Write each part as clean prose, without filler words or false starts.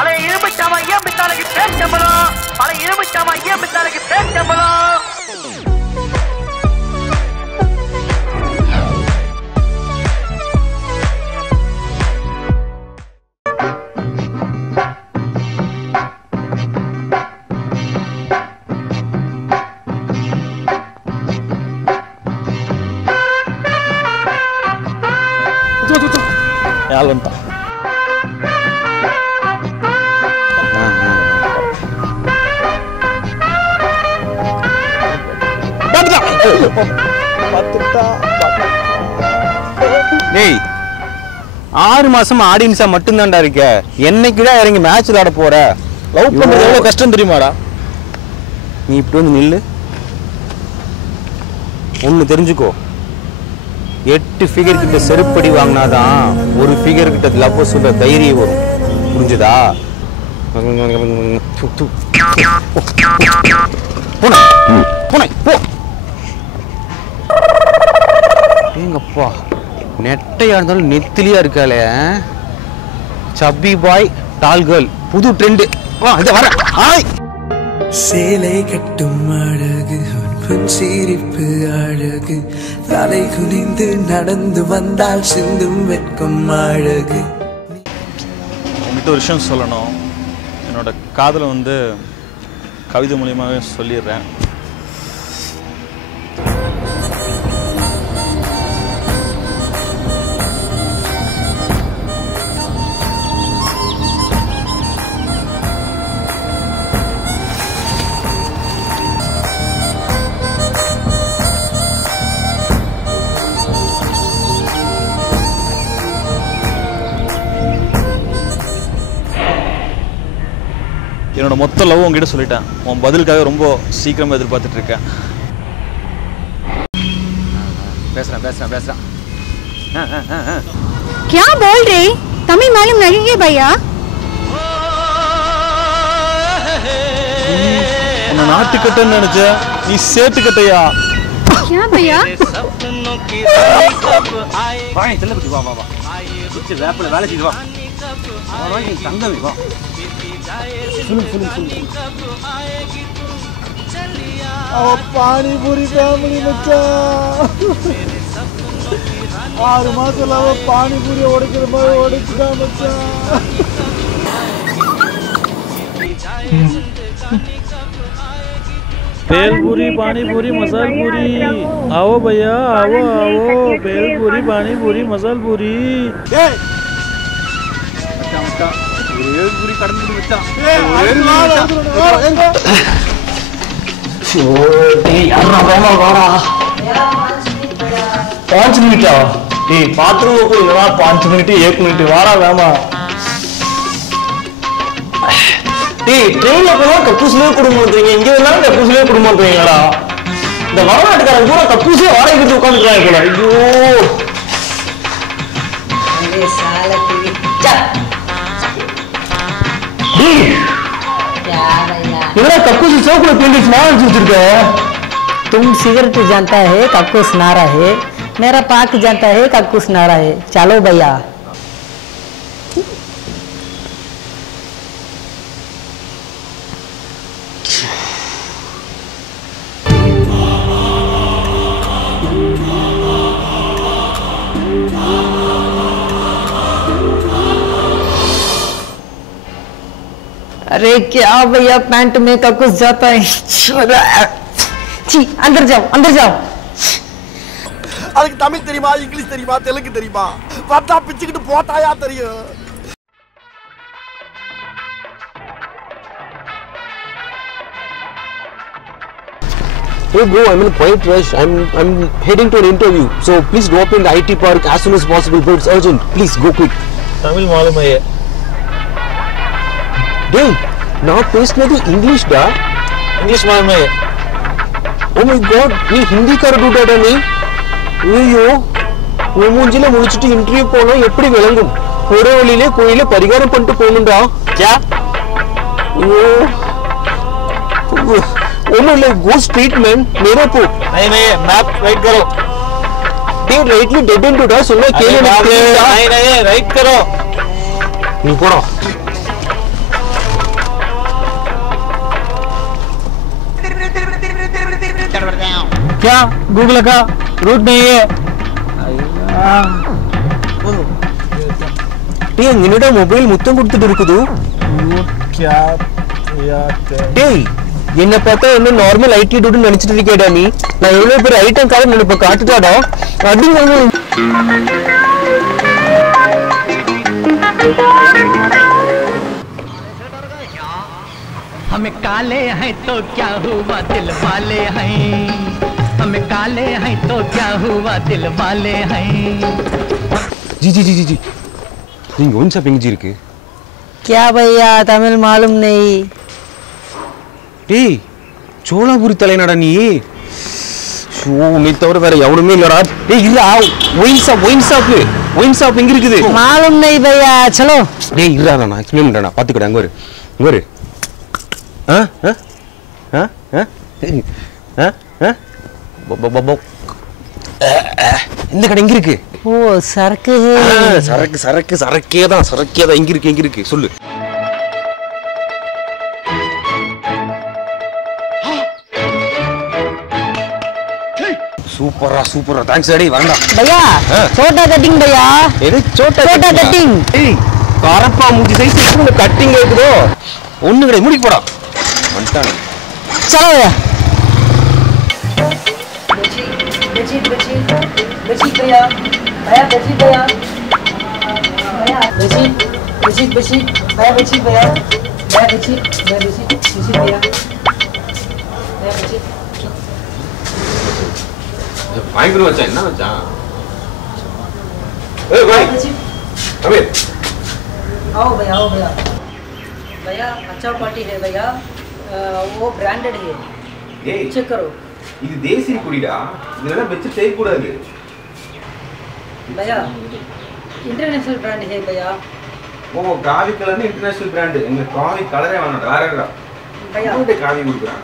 பழைய இரும்பு சாமா ஏன் பித்தாளுக்கு பேச்சம்பளம், பழைய இரும்பு சாமா ஏன் பித்தாளுக்கு பேச்சம்பளம். யாழ்வன்டா டேய் 6 மாசம் ஆடியன்ஸா மட்டும்தான்டா இருக்க. என்னைக்குதான் இறங்கி மேட்ச் விளையாட போற? லவ் பண்றது எவ்வளவு கஷ்டம் தெரியுமாடா? நீ இப்படி வந்து நில்லு. ஒண்ணு தெரிஞ்சுக்கோ, 8 ஃபிகர் கிட்ட செருப்படி வாங்கினாதான் ஒரு ஃபிகர் கிட்ட லவ் சொல்ற தைரியம் வரும். புரிஞ்சுதா? எங்கப்பா நெட்டையா இருந்தாலும் நெத்திலியா இருக்காளே. சப்பி பாய் டால் கேர்ள் புது ட்ரெண்ட். வர சேலை கட்டும் அழகு உன் சிரிப்பு அழகு, தலை குனிந்து நடந்து வந்தால் சிந்தும் வெட்கும் அழகு. உங்ககிட்ட ஒரு விஷயம் சொல்லணும். என்னோட காதலை வந்து கவிதை மூலியமாகவே சொல்லிடுறேன். என்னோட மொத்த லவ் உங்ககிட்ட சொல்லிட்டேன். உன் பதிலுக்காக ரொம்ப சீக்கிரமா எதிர்பார்த்துட்டு இருக்கேன். பேசுறேன். क्या बोल रहे? तमिल मालूम नहीं है भैया? உன்னை நாட்டுக்கட்டன்னு நினைச்ச, நீ சேட்டுக்கட்டையா? क्या भैया? வேலை செய்து வா. தங்கமே வா. पानी पूरी फैमिली मचान 6 மாசம் पानी पूरी उड़कर उड़का मचान. भेलपुरी पानी पूरी मसाल पूरी आओ भैया आओ भेलपुरी पानी पूरी मसाल पूरी. पाँच मिनट बाथरूम को 5 मिनट 1 मिनट वारा वेमा ट्रेन कपूसले इं कपूसले कुड़ा वड़नाटुकार पूरा कपूसे वाड़े उठा कपूस चौक तुम सिगरेट जानता है कक्कूस नारा है, मेरा पाक जानता है कक्कूस नारा है. चलो भैया. अरे क्या भैया पैंट में कक्कूस जाता है. ची अंदर जाओ. அதுக்கு தமிழ் தெரியுமா, இங்கிலீஷ் தெரியுமா, தெலுங்கு தெரியுமா? வட்டா பிச்சுக்கிட்டு போட்டாயா தெரியும். Hey bro, I'm in a quiet rush. I'm heading to an interview. So please drop in the IT park as soon as possible. But it's urgent. Please go quick. Tamil मालूम है? Hey, நான் பேசுனது English டா. English मालूम है? Oh my god, நீ ஹிந்திக்கார டூடாடா நீ. ஐயோ, உன் மூஞ்சில முடிச்சிட்டு இன்டர்வியூ போனா எப்படி விளங்கும்? ஒரே வழியிலே கோயில பரிகாரம் பண்ணிட்டு போகணும்டா. क्या? ஐயோ. Oh no, like go straight man. मेरा पो. नहीं मैप राइट करो. Hey, rightly dead end टूटा सुनना केले नहीं राइट करो. நீ போடா. क्या गूगल का रूट नहीं है டேய் என்னடா மொபைல் முத்தம் கொடுத்துட்டு இருக்குது டேய் என்ன பார்த்தா என்ன நார்மல் ஐடி டூட்னு நினைச்சிட்டு இருக்கேடா நீ நான் எவ்வளவு பேர் ஐட்டம் கார்டு நினைப்ப காட்டுட்டாடா அப்படிங்க हमें काले हैं तो क्या हुआ दिल वाले हैं हमें काले हैं तो क्या हुआ दिल वाले हैं जी जी जी जी जी நீங்க ஒன் ஷாப் எங்க இருக்கு क्या भैया तमिल मालूम नहीं டேய் சோலாபுரி தலைநாடா நீ ஷோ நீ தவிர வேற எவனுமே இல்லடா டேய் இல்ல ஒயின் ஷாப் எங்க இருக்குது मालूम नहीं भैया चलो டேய் இல்லடா நான் எக்ஸ்பிளைன் பண்றேன் பாத்துக்கடா அங்க வரு இந்த கடை எங்க இருக்கு ஓ சரக்கு சரக்கே தான் எங்க இருக்கு சொல்லு சூப்பரா தேங்க்ஸ் அடி வரடா भैया छोटा कटिंग भैया எது छोटा कटिंग ஏய் காரப்பா மூஞ்சி சைஸ் இந்த கட்டிங் இருக்குதோ ஒண்ணு கடை மூடி போடா வந்துட்டானே चलो भैया बेची भैया भैया बेची भैया बेची भैया வாங்கிட்டு வச்சா என்ன வச்சான் ஏய் भाई कमिए आओ भैया भैया अच्छा क्वालिटी है भैया वो ब्रांडेड है ஏய் चेक करो இது தேசி குடிடா இதெல்லாம் வெச்சு தேய் கூடாது भैया इंटरनेशनल ब्रांड है भैया ஓ காவி கலர்னு இன்டர்நேஷனல் பிராண்ட் எங்க காவி கலரே வேணாம் வேறடா भैया இந்த காவி குடுக்குறான்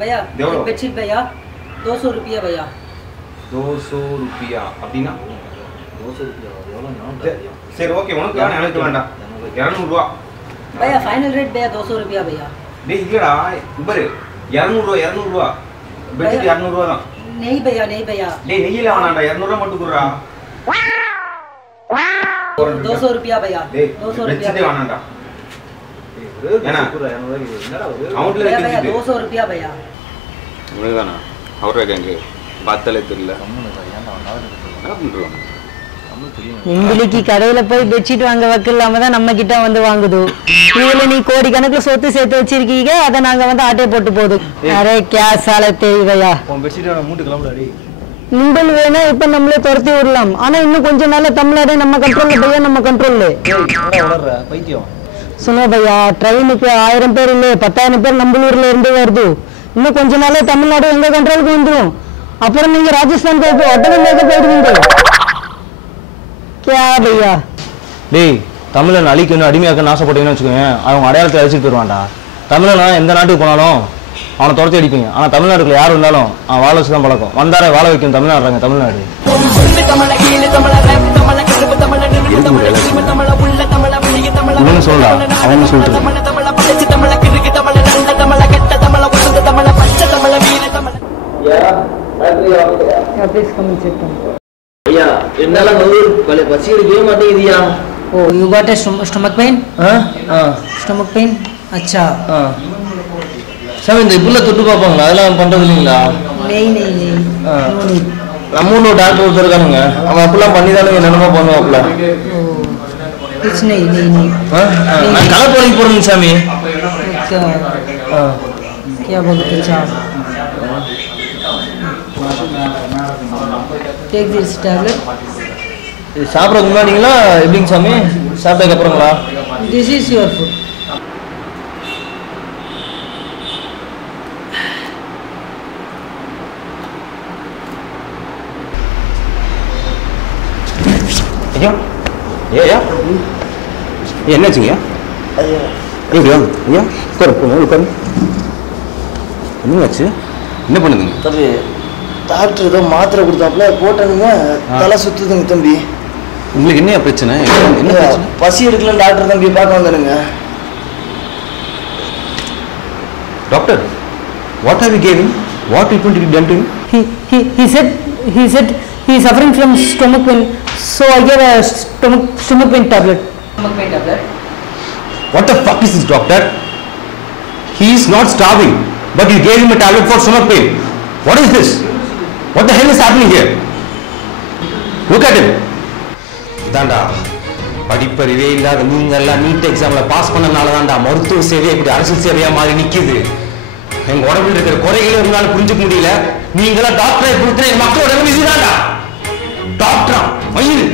भैया देवलो। बेडशीट भैया 200 रुपया भैया 200 रुपया அப்படினா 200 रुपया எவ்வளவு சரி ஓகே உனக்கு வேணாம் எனக்கு வேண்டாம் 200 ரூபாய் भैया फाइनल रेट भैया 200 रुपया भैया டேய் இல்லடா பாரு 200 ரூபாய் பெட்ஷீட் 200 ரூபாய் தான் नहीं भैया டேய் நெய்யில வேணாம்டா 200 ரூபாய் மட்டும் குடுறா 200 रुपया भैया டேய் 200 रुपया பெட்ஷீட் வேணாம்டா ஏனா அவுட்ல भैया भैया இருக்கு 200 रुपया भैया உனதானா அவரே கேங்க பார்த்தலே தெரியல என்ன பண்றோம் உங்களுக்கு கடையில போய் பெட்ஷீட் வாங்க வைக்கலாம தான் நம்ம கிட்ட வந்து வாங்குது இதுல நீ கோடி கணக்குல சொத்து சேர்த்து வச்சிருக்கீங்க அதை நாங்க வந்து ஆட்டே போட்டு போதும் அரே क्या साले தேவையா உன் பெட்ஷீட் நான் மூட்டு கிளம்புறாடி நிம்பல் வேணா இப்ப நம்மளே துரத்தி விடலாம் ஆனா இன்னும் கொஞ்ச நாள்ல தமிழ்நாடே நம்ம கண்ட்ரோல்ல பையா நம்ம கண்ட்ரோல்ல வளர்ற பைத்தியம் सुनो भैया ட்ரெயினுக்கு 1000 பேர் இல்ல 10000 பேர் நம்மளூர்ல இருந்து வருது இன்னும் கொஞ்ச நாள்ல தமிழ்நாடு எங்க கண்ட்ரோலுக்கு வந்துரும் அப்புறம் நீங்க ராஜஸ்தான் போய் ஒட்டகமேக போயிடுவீங்க क्या भैया டேய் தமிழன் அழிக்கணும் அடிமையாக்கன்னு ஆசைப்பட்டீங்கன்னு வச்சுக்கோங்க அவங்க அடையாளத்தை அழிச்சிட்டு போயிடுவான்டா தமிழனா எந்த நாட்டுக்கு போனாலும் அவனை துரத்தி அடிப்பீங்க ஆனால் தமிழ்நாட்டுக்குள்ள யார் இருந்தாலும் அவன் வாழ வச்சு தான் பழக்கம் வந்தாரே வாழ வைக்கும் தமிழ்நாடுறாங்க தமிழ்நாடு இவனு சொல்லா அவனு சொல்லிட்டு भैया என்னால வந்து பசி எடுக்கவே மாட்டேங்குதியா oh you got a stomach pain stomach pain अच्छा சாமி இந்த புள்ள தொட்டு பார்ப்பாங்களா அதெல்லாம் பண்றது இல்லைங்களா नहीं नहीं नहीं नो नीड நம்ம ஊர்ல டாக்டர் ஒருத்தர் இருக்கானுங்க அவன் அப்படிலாம் பண்ணி தானே என்னென்னமோ பண்ணுவாப்ல कुछ नहीं नहीं नहीं நான் கலர் பண்ணி போறேன் சாமி क्या क्या बोलते अच्छा टेक दिस टैबलेट இது சாப்பிட்றதுக்கு முன்னாடிங்களா எப்படிங்க சாமி சாப்பிட்டதுக்கு அப்புறங்களா दिस इज योर फूड ஐயா ஏயா என்னாச்சுங்க ஐயா ஐயா உட்காரு என்னாச்சு என்ன பண்ணுதுங்க தம்பி டாக்டர் ஏதோ மாத்திரை கொடுத்தாப்புல போட்டனுங்க தலை சுத்துதுங்க தம்பி உங்களுக்கு என்ன பிரச்சனை என்ன பிரச்சனை பசி எடுக்கல டாக்டர் தம்பி பார்க்க வந்தானுங்க doctor what are you giving What treatment did you done to him? He said he is suffering from stomach pain, so I gave a stomach pain tablet. Stomach pain tablet. What the fuck is this, doctor? He is not starving, but you gave him a tablet for stomach pain. What is this? What the hell is happening here? Look at him. தாண்டா படிப்பறிவே இல்லாத நீங்க எல்லாம் NEET எக்ஸாம்ல pass பண்ணனால தான்டா மருத்துவ சேவை இப்படி அரசியல் சேவையா மாறி நிக்குது. எங்க உடம்புல இருக்கிற குறைகளை இருந்தாலும் புரிஞ்சுக்க முடியல. நீங்களா டாக்டரை கொடுத்து மக்களோட நிலைமை இதுதான்டா. டாக்டரா மயில்